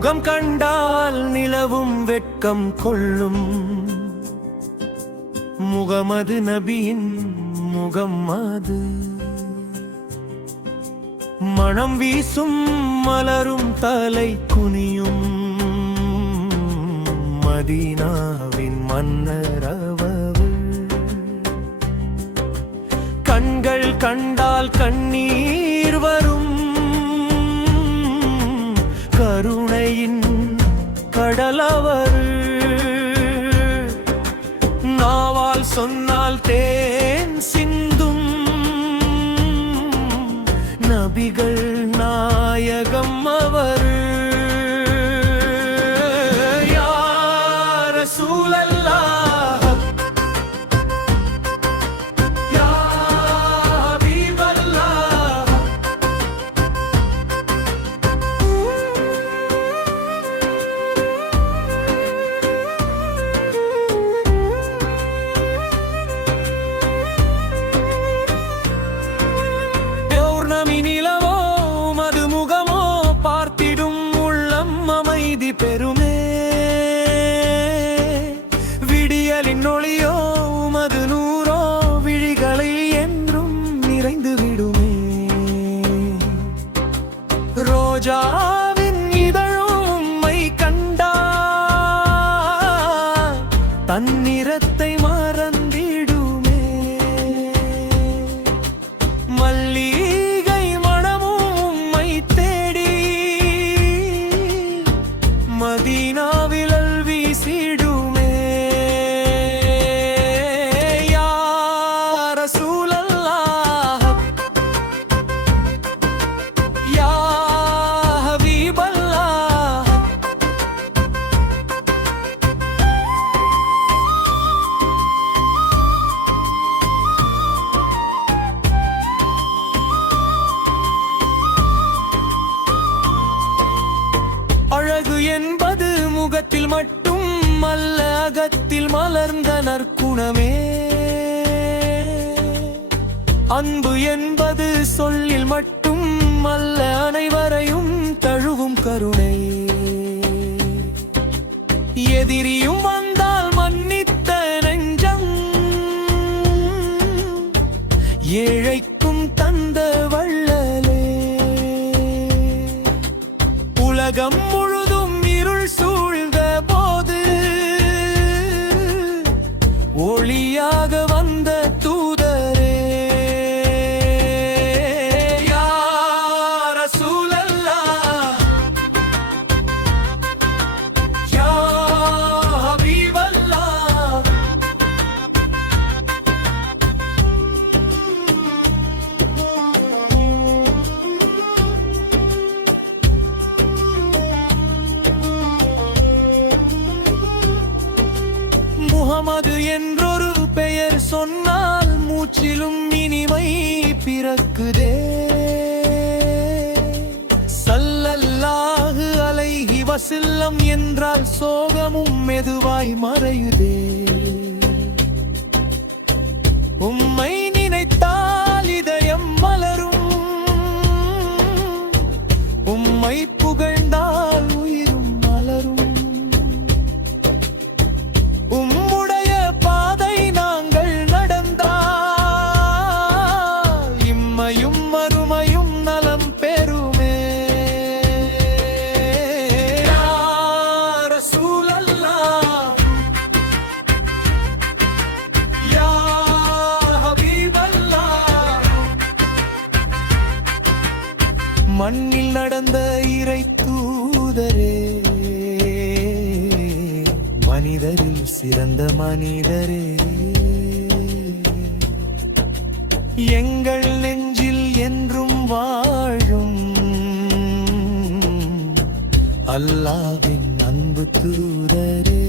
முகம் கண்டால் நிலவும் வெட்கம் கொள்ளும் முகமது நபியின் முகம் அது. மனம் வீசும் மலரும் தலை குனியும் மதீனாவின் மன்னர் அவர். கண்கள் கண்டால் கண்ணீர் வரும் கருணையின் கடலவர். நாவால் சொன்னால் தேன் சிந்தும் நபிகள் நாயகம் அவர். யா ரசூலல்லாஹ் யா ஹபீபல்லாஹ். பௌர்ணமி நிலவோ மதுமுகமோ பார்த்திடும் உள்ளம் அமைதி பெறுமே. விடியலின் ஒளியோ மது நூறோ விழிகளில் என்றும் நிறைந்து விடுமே. ரோஜாவின் இதழும் உம்மை கண்டால் தன்னிறத்தை மறந்திடுமே. மல்லிகை மணமும் உம்மை தேடி மதீனாவில் வீசிடுமே. யா ரசூலல்லாஹ் யா ஹபீபல்லாஹ். அழகு என்பது முகத்தில் மட்டும் அல்ல, அகத்தில் மலர்ந்த நற்குணமே. அன்பு என்பது சொல்லில் மட்டும் அல்ல, அனைவரையும் தழுவும் கருணை. எதிரியும் வந்தால் மன்னித்த நெஞ்சம், ஏழைக்கும் தந்த வள்ளலே. உலகம் முழுதும் இருள் சூழ்ந்த போது ஒளியாக வந்த தூதரே. யா ரசூலல்லாஹ் யா ஹபீபல்லாஹ். முகமது என்றொரு பெயர் சொன்னால் மூச்சிலும் இனிமை பிறக்குதே. ஸல்லல்லாஹு அலைஹி வஸல்லம் என்றால் சோகமும் மெதுவாய் மறையுதே. உம்மை நினைத்தால் இதயம் மலரும், உம்மை புகழ்ந்தால் உயிரும் மலரும். உம்முடைய பாதை நாங்கள் நடந்தால் இம்மையும் மறுமையும் நலம் பெறுமே. யா ரசூலல்லாஹ் யா ஹபீபல்லாஹ். மண்ணில் நடந்த இறை தூதரே, மனிதரில் சிறந்த மனிதரே. எங்கள் நெஞ்சில் என்றும் வாழும் அல்லாஹ்வின் அன்பு தூதரே.